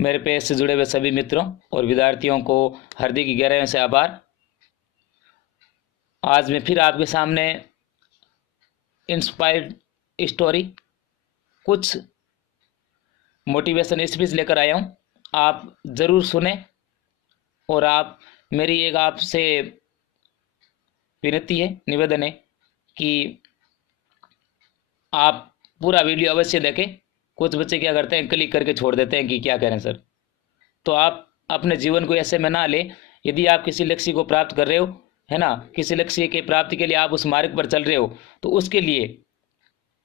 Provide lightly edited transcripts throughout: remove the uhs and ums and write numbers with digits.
मेरे पेज से जुड़े हुए सभी मित्रों और विद्यार्थियों को हार्दिक गहराइयों से आभार। आज मैं फिर आपके सामने इंस्पायर्ड स्टोरी, कुछ मोटिवेशन स्पीच लेकर आया हूँ। आप ज़रूर सुने और आप मेरी एक आपसे विनती है, निवेदन है कि आप पूरा वीडियो अवश्य देखें। कुछ बच्चे क्या करते हैं, क्लिक करके छोड़ देते हैं कि क्या कह रहे हैं सर। तो आप अपने जीवन को ऐसे में ना ले। यदि आप किसी लक्ष्य को प्राप्त कर रहे हो, है ना, किसी लक्ष्य के प्राप्ति के लिए आप उस मार्ग पर चल रहे हो, तो उसके लिए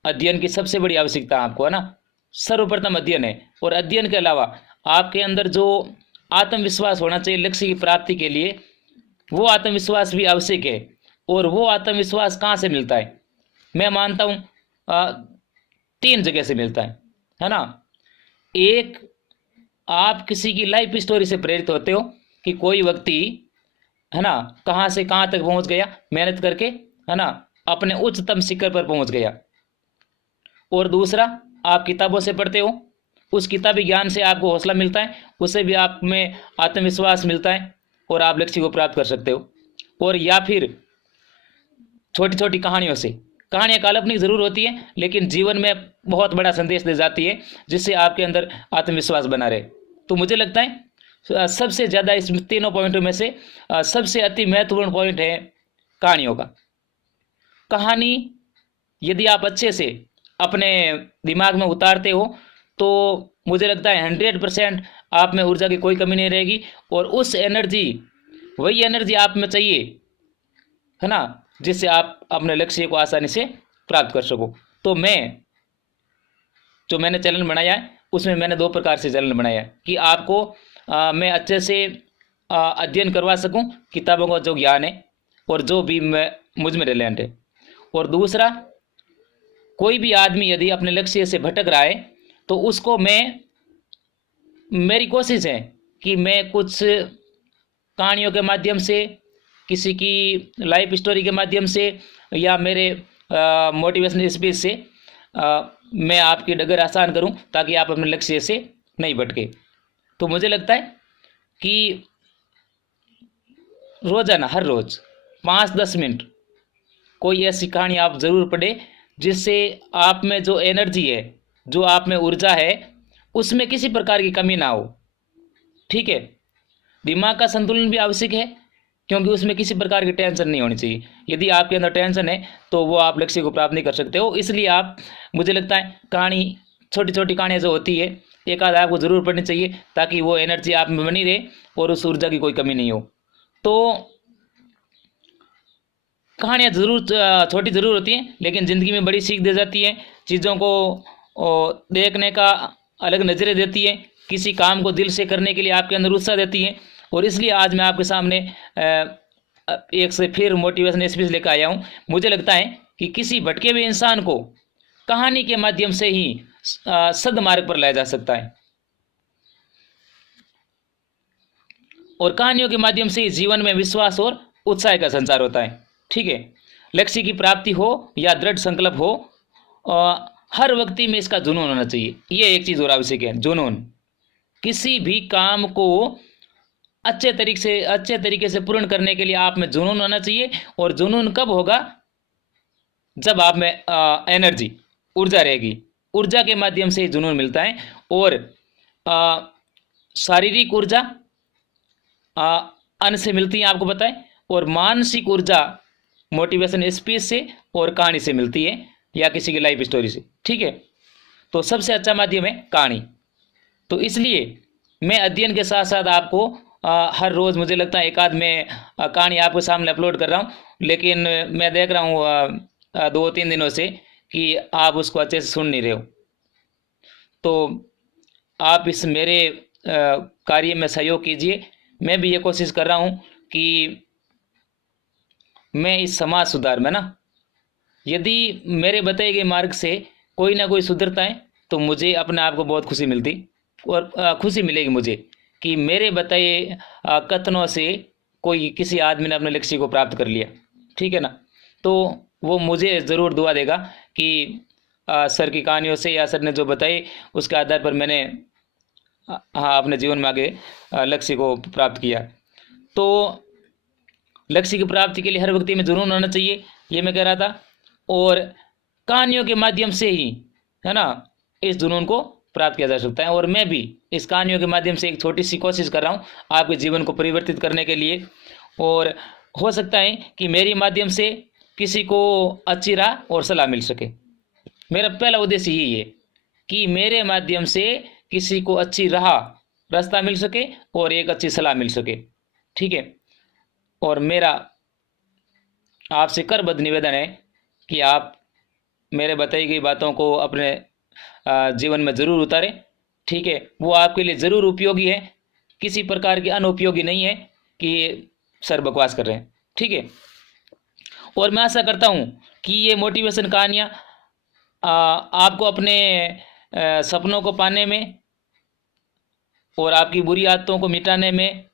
अध्ययन की सबसे बड़ी आवश्यकता आपको, है ना, सर्वप्रथम अध्ययन है। और अध्ययन के अलावा आपके अंदर जो आत्मविश्वास होना चाहिए लक्ष्य की प्राप्ति के लिए, वो आत्मविश्वास भी आवश्यक है। और वो आत्मविश्वास कहाँ से मिलता है? मैं मानता हूँ 3 जगह से मिलता है ना। एक, आप किसी की लाइफ स्टोरी से प्रेरित होते हो कि कोई व्यक्ति, है ना, कहाँ से कहाँ तक पहुँच गया मेहनत करके, है ना, अपने उच्चतम शिखर पर पहुँच गया। और दूसरा, आप किताबों से पढ़ते हो, उस किताबी ज्ञान से आपको हौसला मिलता है, उससे भी आप में आत्मविश्वास मिलता है और आप लक्ष्य को प्राप्त कर सकते हो। और या फिर छोटी छोटी कहानियों से। कहानियाँ काल्पनिक जरूर होती है, लेकिन जीवन में बहुत बड़ा संदेश दे जाती है, जिससे आपके अंदर आत्मविश्वास बना रहे। तो मुझे लगता है सबसे ज़्यादा इस तीनों पॉइंटों में से सबसे अति महत्वपूर्ण पॉइंट है कहानियों का। कहानी यदि आप अच्छे से अपने दिमाग में उतारते हो तो मुझे लगता है 100% आप में ऊर्जा की कोई कमी नहीं रहेगी। और उस एनर्जी, वही एनर्जी आप में चाहिए, है ना, जिससे आप अपने लक्ष्य को आसानी से प्राप्त कर सको। तो मैंने चैनल बनाया है, उसमें मैंने 2 प्रकार से चैनल बनाया है कि आपको मैं अच्छे से अध्ययन करवा सकूं किताबों का जो ज्ञान है और जो भी मुझ में रिलेवेंट है। और दूसरा, कोई भी आदमी यदि अपने लक्ष्य से भटक रहा है तो उसको मेरी कोशिश है कि मैं कुछ कहानियों के माध्यम से, किसी की लाइफ स्टोरी के माध्यम से, या मेरे मोटिवेशनल स्पीच से मैं आपकी डगर आसान करूं ताकि आप अपने लक्ष्य से नहीं भटके। तो मुझे लगता है कि रोजाना, हर रोज 5-10 मिनट कोई ऐसी कहानी आप ज़रूर पढ़े जिससे आप में जो एनर्जी है, जो आप में ऊर्जा है, उसमें किसी प्रकार की कमी ना हो। ठीक है, दिमाग का संतुलन भी आवश्यक है, क्योंकि उसमें किसी प्रकार की टेंशन नहीं होनी चाहिए। यदि आपके अंदर टेंशन है तो वो आप लक्ष्य को प्राप्त नहीं कर सकते हो। इसलिए आप, मुझे लगता है, कहानी, छोटी छोटी कहानियाँ जो होती है, एक आध आपको ज़रूर पढ़नी चाहिए ताकि वो एनर्जी आप में बनी रहे और उस ऊर्जा की कोई कमी नहीं हो। तो कहानियाँ ज़रूर छोटी ज़रूर होती हैं, लेकिन ज़िंदगी में बड़ी सीख दे जाती है। चीज़ों को देखने का अलग नज़रिए देती है, किसी काम को दिल से करने के लिए आपके अंदर उत्साह देती है। और इसलिए आज मैं आपके सामने एक से फिर मोटिवेशन स्पीच लेकर आया हूँ। मुझे लगता है कि किसी भटके हुए इंसान को कहानी के माध्यम से ही सद्मार्ग पर लाया जा सकता है, और कहानियों के माध्यम से ही जीवन में विश्वास और उत्साह का संचार होता है। ठीक है, लक्ष्य की प्राप्ति हो या दृढ़ संकल्प हो, हर व्यक्ति में इसका जुनून होना चाहिए। ये एक चीज़ और आवश्यक है, जुनून। किसी भी काम को अच्छे तरीके से पूर्ण करने के लिए आप में जुनून होना चाहिए। और जुनून कब होगा? जब आप में एनर्जी, ऊर्जा रहेगी। ऊर्जा के माध्यम से जुनून मिलता है। और शारीरिक ऊर्जा अन्न से मिलती है, आपको पता है। और मानसिक ऊर्जा मोटिवेशन स्पीच से और कहानी से मिलती है, या किसी की लाइफ स्टोरी से। ठीक है, तो सबसे अच्छा माध्यम है कहानी। तो इसलिए मैं अध्ययन के साथ साथ आपको हर रोज़, मुझे लगता है, एक आध मैं कहानी आपके सामने अपलोड कर रहा हूँ। लेकिन मैं देख रहा हूँ 2-3 दिनों से कि आप उसको अच्छे से सुन नहीं रहे हो। तो आप इस मेरे कार्य में सहयोग कीजिए। मैं भी ये कोशिश कर रहा हूँ कि मैं इस समाज सुधार में ना, यदि मेरे बताए गए मार्ग से कोई ना कोई सुधरता है तो मुझे अपने आप को बहुत खुशी मिलती, और खुशी मिलेगी मुझे कि मेरे बताए कथनों से कोई, किसी आदमी ने अपने लक्ष्य को प्राप्त कर लिया। ठीक है ना, तो वो मुझे ज़रूर दुआ देगा कि सर की कहानियों से, या सर ने जो बताई उसके आधार पर मैंने हाँ अपने जीवन में आगे लक्ष्य को प्राप्त किया। तो लक्ष्य की प्राप्ति के लिए हर व्यक्ति में जुनून होना चाहिए, ये मैं कह रहा था। और कहानियों के माध्यम से ही, है ना, इस जुनून को प्राप्त किया जा सकता है। और मैं भी इस कहानियों के माध्यम से एक छोटी सी कोशिश कर रहा हूँ आपके जीवन को परिवर्तित करने के लिए। और हो सकता है कि मेरी माध्यम से किसी को अच्छी राह और सलाह मिल सके। मेरा पहला उद्देश्य यही है कि मेरे माध्यम से किसी को अच्छी रास्ता मिल सके और एक अच्छी सलाह मिल सके, ठीक है। और मेरा आपसे करबद्ध निवेदन है कि आप मेरे बताई गई बातों को अपने जीवन में ज़रूर उतारें, ठीक है। वो आपके लिए ज़रूर उपयोगी है, किसी प्रकार की अनुपयोगी नहीं है कि सर बकवास कर रहे हैं, ठीक है। और मैं आशा करता हूँ कि ये मोटिवेशन कहानियाँ आपको अपने सपनों को पाने में और आपकी बुरी आदतों को मिटाने में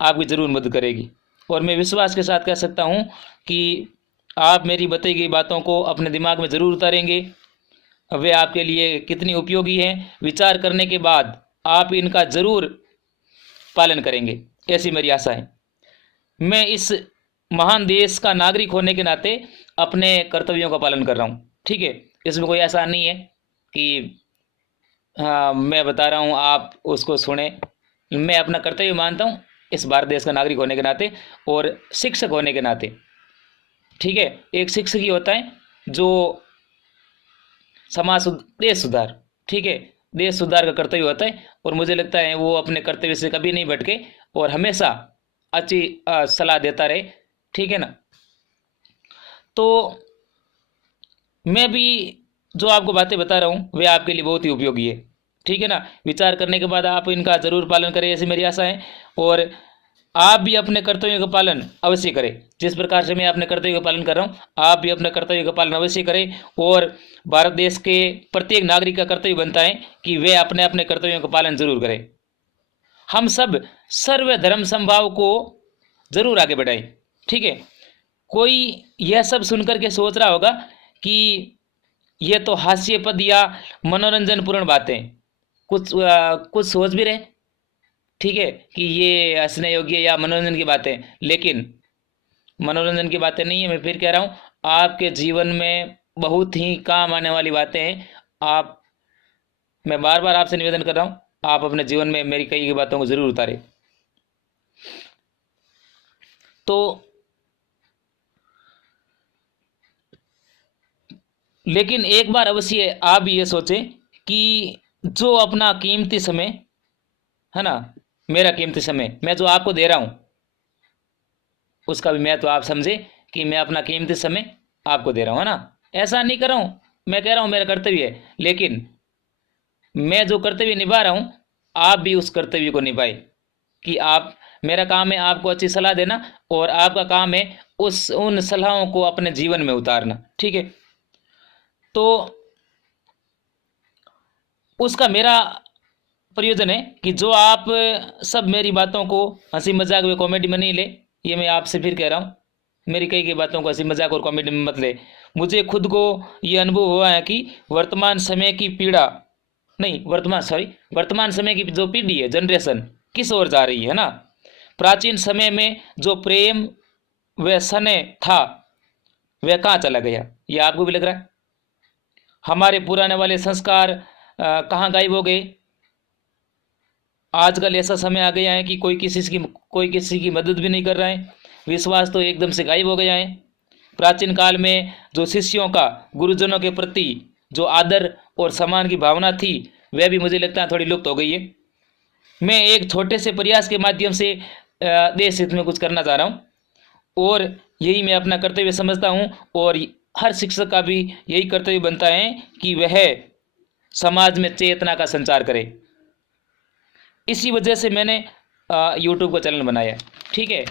आपकी ज़रूर मदद करेगी। और मैं विश्वास के साथ कह सकता हूँ कि आप मेरी बताई गई बातों को अपने दिमाग में ज़रूर उतारेंगे। वे आपके लिए कितनी उपयोगी हैं, विचार करने के बाद आप इनका ज़रूर पालन करेंगे, ऐसी मेरी आशा है। मैं इस महान देश का नागरिक होने के नाते अपने कर्तव्यों का पालन कर रहा हूँ, ठीक है। इसमें कोई ऐसा नहीं है कि हाँ मैं बता रहा हूँ आप उसको सुने। मैं अपना कर्तव्य मानता हूँ इस भारत देश का नागरिक होने के नाते और शिक्षक होने के नाते, ठीक है। एक शिक्षक ही होता है जो देश सुधार, ठीक है, देश सुधार का कर्तव्य होता है। और मुझे लगता है वो अपने कर्तव्य से कभी नहीं भटके और हमेशा अच्छी सलाह देता रहे, ठीक है ना। तो मैं भी जो आपको बातें बता रहा हूँ वे आपके लिए बहुत ही उपयोगी है, ठीक है ना। विचार करने के बाद आप इनका ज़रूर पालन करें, ऐसी मेरी आशा है। और आप भी अपने कर्तव्यों का पालन अवश्य करें, जिस प्रकार से मैं अपने कर्तव्य का पालन कर रहा हूँ आप भी अपने कर्तव्य का पालन अवश्य करें। और भारत देश के प्रत्येक नागरिक का कर्तव्य बनता है कि वे अपने अपने कर्तव्यों का पालन जरूर करें। हम सब सर्व धर्म समभाव को जरूर आगे बढ़ाएं, ठीक है। कोई यह सब सुनकर के सोच रहा होगा कि ये तो हास्यपद या मनोरंजन पूर्ण बातें, कुछ सोच भी रहे, ठीक है, कि ये हंसने योग्य या मनोरंजन की बातें, लेकिन मनोरंजन की बातें नहीं है। मैं फिर कह रहा हूँ आपके जीवन में बहुत ही काम आने वाली बातें हैं। मैं बार बार आपसे निवेदन कर रहा हूँ आप अपने जीवन में मेरी कई बातों को जरूर उतारें। तो लेकिन एक बार अवश्य आप ये सोचें कि जो अपना कीमती समय है ना, मेरा कीमती समय मैं जो आपको दे रहा हूँ उसका भी महत्व आप समझे कि मैं अपना कीमती समय आपको दे रहा हूँ, है ना। ऐसा नहीं कर रहा हूँ, मैं कह रहा हूँ मेरा कर्तव्य है, लेकिन मैं जो कर्तव्य निभा रहा हूँ आप भी उस कर्तव्य को निभाए कि आप, मेरा काम है आपको अच्छी सलाह देना और आपका काम है उन सलाहों को अपने जीवन में उतारना, ठीक है। तो उसका मेरा प्रयोजन है कि जो आप सब मेरी बातों को हंसी मजाक में कॉमेडी में नहीं ले। ये मैं आपसे फिर कह रहा हूँ मेरी कई बातों को हंसी मजाक और कॉमेडी में मत ले। मुझे खुद को ये अनुभव हुआ है कि वर्तमान समय की वर्तमान समय की जो पीढ़ी है, जनरेशन किस ओर जा रही है ना। प्राचीन समय में जो प्रेम व स्नेह था वह कहाँ चला गया, ये आपको भी लग रहा है। हमारे पुराने वाले संस्कार कहाँ गायब हो गए। आजकल ऐसा समय आ गया है कि कोई किसी की मदद भी नहीं कर रहा है, विश्वास तो एकदम से गायब हो गया है। प्राचीन काल में जो शिष्यों का गुरुजनों के प्रति जो आदर और सम्मान की भावना थी वह भी मुझे लगता है थोड़ी लुप्त हो गई है। मैं एक छोटे से प्रयास के माध्यम से देश हित में कुछ करना चाह रहा हूँ और यही मैं अपना कर्तव्य समझता हूँ। और हर शिक्षक का भी यही कर्तव्य बनता है कि वह समाज में चेतना का संचार करे। इसी वजह से मैंने यूट्यूब का चैनल बनाया, ठीक है।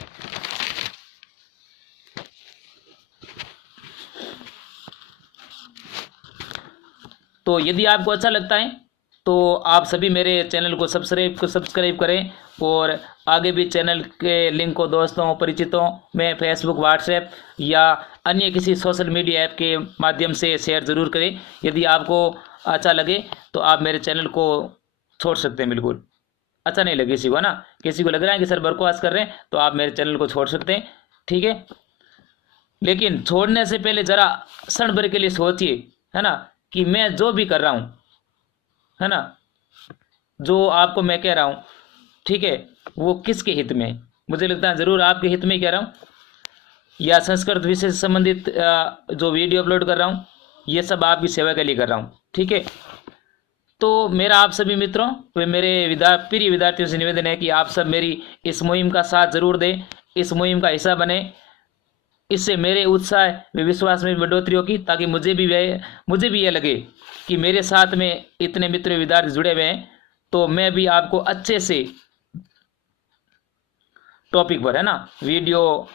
तो यदि आपको अच्छा लगता है तो आप सभी मेरे चैनल को सब्सक्राइब करें और आगे भी चैनल के लिंक को दोस्तों परिचितों में फेसबुक, व्हाट्सएप या अन्य किसी सोशल मीडिया ऐप के माध्यम से शेयर ज़रूर करें। यदि आपको अच्छा लगे तो आप मेरे चैनल को छोड़ सकते हैं बिल्कुल। अच्छा नहीं लगे किसी को ना, किसी को लग रहा है कि सर बकवास कर रहे हैं, तो आप मेरे चैनल को छोड़ सकते हैं, ठीक है। लेकिन छोड़ने से पहले जरा क्षण भर के लिए सोचिए, है ना, कि मैं जो भी कर रहा हूँ, है ना, जो आपको मैं कह रहा हूँ, ठीक है, वो किसके हित में है। मुझे लगता है ज़रूर आपके हित में ही कह रहा हूँ। या संस्कृत विषय से संबंधित जो वीडियो अपलोड कर रहा हूँ, ये सब आपकी सेवा के लिए कर रहा हूँ, ठीक है। तो मेरा आप सभी मित्रों वे मेरे प्रिय विद्यार्थियों से निवेदन है कि आप सब मेरी इस मुहिम का साथ जरूर दें, इस मुहिम का हिस्सा बने। इससे मेरे उत्साह व विश्वास में बढ़ोतरी होगी, ताकि मुझे भी यह लगे कि मेरे साथ में इतने मित्र विद्यार्थी जुड़े हुए हैं, तो मैं भी आपको अच्छे से टॉपिक पर, है ना, वीडियो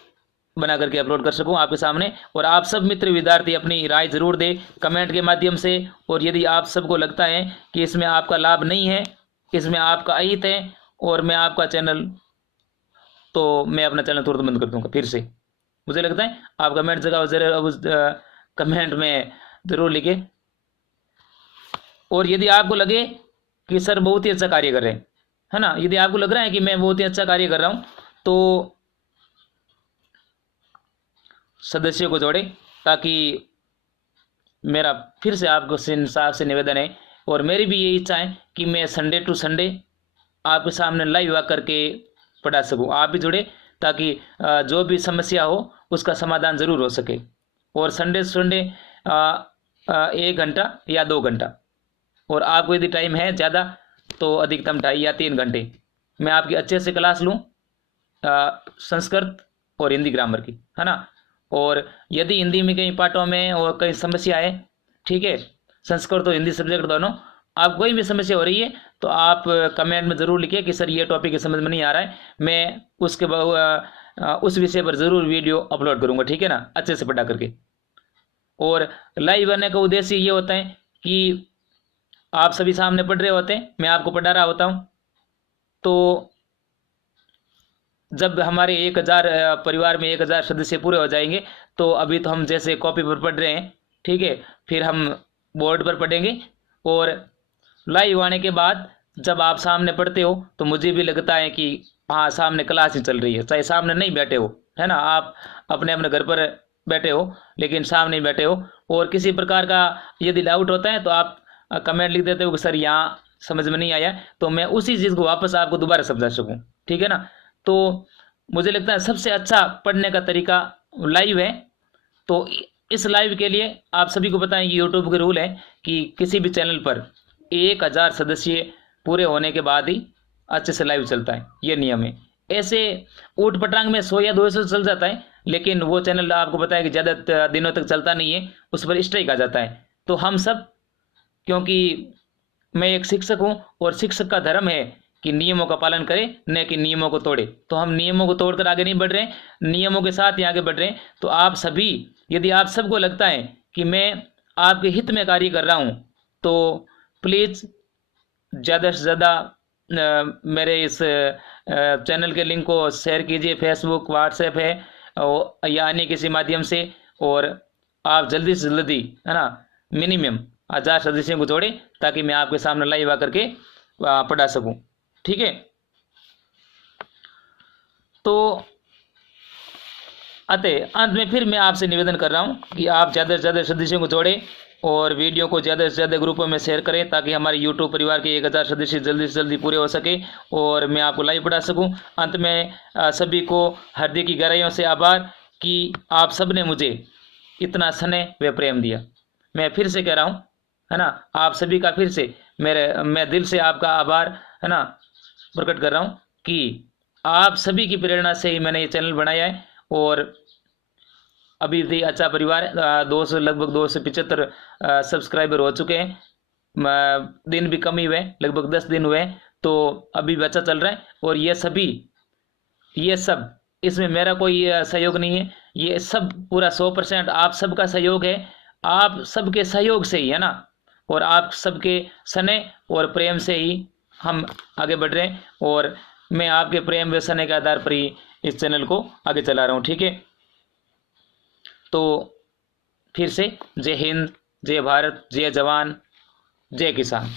बना करके अपलोड कर सकूं आपके सामने। और आप सब मित्र विद्यार्थी अपनी राय जरूर दें कमेंट के माध्यम से। और यदि आप सबको लगता है कि इसमें आपका लाभ नहीं है, इसमें आपका अहित है, और मैं आपका चैनल, तो मैं अपना चैनल तुरंत बंद कर दूंगा फिर से। मुझे लगता है आप कमेंट जगह जरूर कमेंट में ज़रूर लिखें। और यदि आपको लगे कि सर बहुत ही अच्छा कार्य कर रहे हैं, है ना, यदि आपको लग रहा है कि मैं बहुत ही अच्छा कार्य कर रहा हूँ, तो सदस्यों को जोड़े, ताकि मेरा फिर से आपको साफ से निवेदन है, और मेरी भी ये इच्छा है कि मैं संडे टू संडे आपके सामने लाइव आकर के पढ़ा सकूं। आप भी जुड़े, ताकि जो भी समस्या हो उसका समाधान ज़रूर हो सके। और संडे संडे 1 घंटा या 2 घंटा, और आपको यदि टाइम है ज़्यादा तो अधिकतम 2.5 या 3 घंटे मैं आपकी अच्छे से क्लास लूँ, संस्कृत और हिंदी ग्रामर की, है ना। और यदि हिंदी में कई पार्टों में और कई समस्या है, ठीक है, संस्कृत और हिंदी सब्जेक्ट दोनों, आप कोई भी समस्या हो रही है तो आप कमेंट में ज़रूर लिखिए कि सर ये टॉपिक समझ में नहीं आ रहा है, मैं उस विषय पर ज़रूर वीडियो अपलोड करूँगा, ठीक है ना, अच्छे से पढ़ा करके। और लाइव आने का उद्देश्य ये होता है कि आप सभी सामने पढ़ रहे होते हैं, मैं आपको पढ़ा रहा होता हूँ, तो जब हमारे 1000 परिवार में 1000 सदस्य पूरे हो जाएंगे, तो अभी तो हम जैसे कॉपी पर पढ़ रहे हैं, ठीक है, फिर हम बोर्ड पर पढ़ेंगे। और लाइव आने के बाद जब आप सामने पढ़ते हो तो मुझे भी लगता है कि हाँ सामने क्लास ही चल रही है, चाहे सामने नहीं बैठे हो, है ना, आप अपने अपने घर पर बैठे हो लेकिन सामने ही बैठे हो। और किसी प्रकार का यदि डाउट होता है तो आप कमेंट लिख देते हो कि सर यहाँ समझ में नहीं आया, तो मैं उसी चीज़ को वापस आपको दोबारा समझा सकूँ, ठीक है ना। तो मुझे लगता है सबसे अच्छा पढ़ने का तरीका लाइव है। तो इस लाइव के लिए आप सभी को बताएं कि यूट्यूब के रूल है कि किसी भी चैनल पर 1000 सदस्य पूरे होने के बाद ही अच्छे से लाइव चलता है, ये नियम है। ऐसे ऊट पटांग में 100 या 200 चल जाता है, लेकिन वो चैनल आपको बताया कि ज़्यादा दिनों तक चलता नहीं है, उस पर स्ट्राइक आ जाता है। तो हम सब, क्योंकि मैं एक शिक्षक हूँ और शिक्षक का धर्म है कि नियमों का पालन करें, न कि नियमों को तोड़े, तो हम नियमों को तोड़कर आगे नहीं बढ़ रहे हैं, नियमों के साथ ही आगे बढ़ रहे हैं। तो आप सभी, यदि आप सबको लगता है कि मैं आपके हित में कार्य कर रहा हूँ, तो प्लीज़ ज़्यादा से ज़्यादा मेरे इस चैनल के लिंक को शेयर कीजिए, फेसबुक, व्हाट्सएप है या अन्य किसी माध्यम से। और आप जल्दी से जल्दी, है ना, मिनिमम 1000 सदस्यों को जोड़ें, ताकि मैं आपके सामने लाइव आकर के पढ़ा सकूं, ठीक है। तो अतः अंत में फिर मैं आपसे निवेदन कर रहा हूं कि आप ज़्यादा से ज़्यादा सदस्यों को जोड़ें और वीडियो को ज़्यादा से ज़्यादा ग्रुपों में शेयर करें, ताकि हमारे यूट्यूब परिवार के 1000 सदस्य जल्दी से जल्दी पूरे हो सके और मैं आपको लाइव पढ़ा सकूं। अंत में सभी को हृदय की गहराइयों से आभार कि आप सब ने मुझे इतना स्नेह व प्रेम दिया। मैं फिर से कह रहा हूँ, है ना, आप सभी का फिर से मैं दिल से आपका आभार, है ना, प्रकट कर रहा हूँ कि आप सभी की प्रेरणा से ही मैंने ये चैनल बनाया है। और अभी भी अच्छा परिवार है, लगभग 275 सब्सक्राइबर हो चुके हैं, दिन भी कम ही हुए, लगभग 10 दिन हुए, तो अभी भी अच्छा चल रहा है। और ये सब इसमें मेरा कोई सहयोग नहीं है, ये सब पूरा 100% आप सबका सहयोग है, आप सबके सहयोग से ही, है ना, और आप सबके स्नेह और प्रेम से ही हम आगे बढ़ रहे हैं। और मैं आपके प्रेम व स्नेह के आधार पर ही इस चैनल को आगे चला रहा हूँ, ठीक है। तो फिर से जय हिंद, जय भारत, जय जवान, जय किसान।